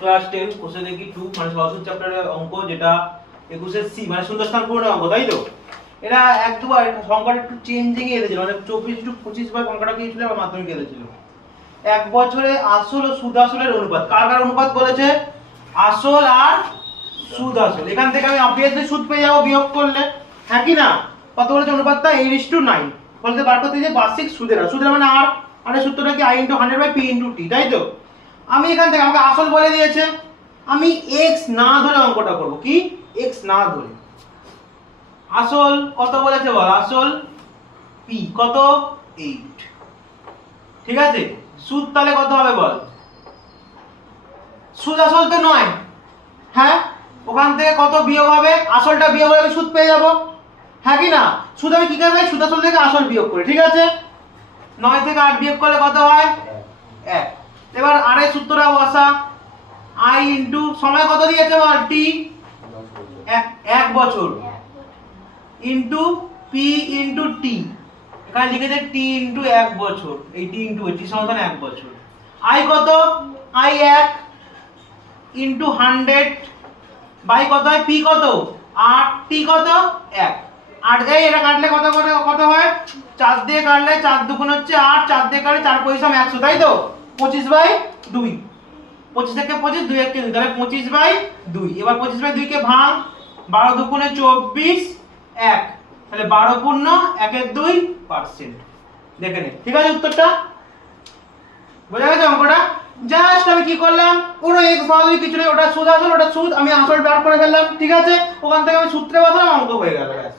Class 10 question দেখি 2 মানে সরস্বতী চ্যাপ্টারের অঙ্ক যেটা 21 এর সি মানে শূন্যস্থান পূরণের অঙ্ক, তাই তো? এটা এক দুবার সংখ্যাটা একটু চেঞ্জিং এ দিয়েছিল, মানে 24 টু 25 বার সংখ্যাটা কি ছিল আর মাধ্যমিকে দিয়েছিল। এক বছরে আসল ও সুদ আসলের অনুপাত, কার কার অনুপাত বলেছে? আসল আর সুদ আসল। এখান থেকে আমি অবভিয়াসলি সুদ পেয়ে যাবো বিয়োগ করলে, হ্যাঁ কি না? কত বলেছে অনুপাতটা? 8:9। বলতে বার করতে যে বার্ষিক সুদের হার, সুদের মানে আর এর সূত্রটা কি i * 100/p * t, তাই তো? আমি এখান থেকে আমাকে আসল বলে দিয়েছে, আমি x না ধরে অঙ্কটা করব। কি x না ধরে? আসল কত বলেছে বল? আসল p কত? 8। ঠিক আছে, সুদ তাহলে কত হবে বল? সুদ আসল তো নয়, হ্যাঁ, ওখান থেকে কত বিয়োগ হবে? আসলটা বিয়োগ হলে আমি সুদ পেয়ে যাব, হ্যাঁ কি না? সুদ আমি কি করে পাই? সুদ আসল থেকে আসল বিয়োগ করে, ঠিক আছে? 9 থেকে 8 বিয়োগ করলে কত হয়? 1। এবার আর এর সূত্রটা বসা, i ইনটু সময় কত দিয়েছে বল? t 1 বছর ইনটু p ইনটু t, এখানে লিখেছে t ইনটু 1 বছর, এই t ইনটু t সমান 1 বছর। i কত? i 1 ইনটু 100 বাই কত হয়? p কত? 8, t কত? 1। 8 এই এটা কাটলে কত করে কত হয়? 4 দিয়ে কাটলে 4 দুগুণ হচ্ছে 8, 4 দিয়ে কাটলে 4 পয়সা 100, তাই তো? 25/2, 25 থেকে 25 2 1 2, তাহলে 25/2। এবার 25/2 কে ভাঙ, 12 দুগুণে 24 1, তাহলে 12 পূর্ণ 1/2%। দেখে নে, ঠিক আছে উত্তরটা? বোঝা গেছে অঙ্কটা? জাস্ট আমি কি করলাম, কোনো x ভাঙাভাঙি কিছু নেই, ওটা সুদ আসল, ওটা সুদ, আমি আসল বার করে ফেললাম, ঠিক আছে? ওখান থেকে আমি সূত্রে বসালাম, অঙ্ক হয়ে গেল, ব্যাস।